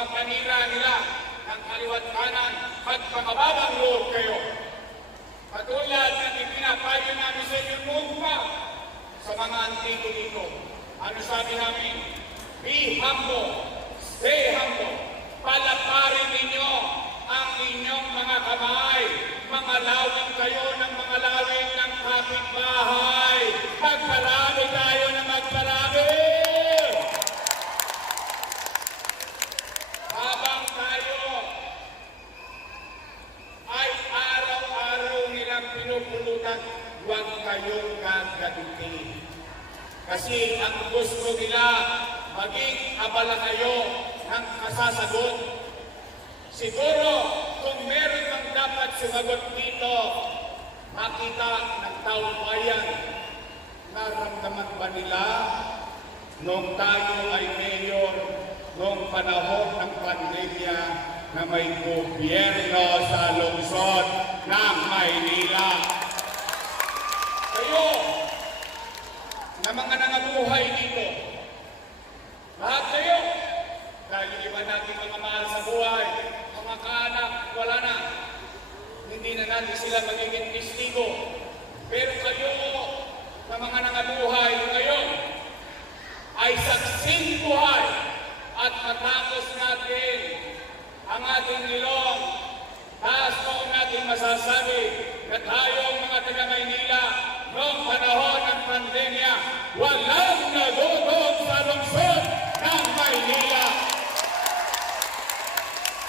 mga panira nila ng kaliwat kanan, magpakababang loob kayo. Katulad ng ipinapayo namin sa inyo noon pa sa mga antiko dito. Ano sabi namin? Be humble, stay humble. Palaparin ninyo ang inyong mga kamay. Mga lawing kayo ng mga lawing ng kapitbahay. Magparami tayo na magparami. Habang tayo ay araw-araw nilang pinupulutan, huwag kayong gagadutin. Kasi ang gusto nila, maging abala kayo ng kasasagot. Siguro, kung meron kang dapat sumagot dito, makita ng taong bayan, naramdaman ba nila nung tayo ay mayor, nung panahon ng pandemya na may gobyerno sa lungsod ng Maynila? Kayo, na mga nangabuhay dito, lahat kayo, dahil yung iba natin mga mahal sa buhay, mga kaanak, wala na. Hindi na natin sila magiging testigo. Pero kayo, na mga nangabuhay ngayon, ay saksing buhay at matapos natin ang ating nilong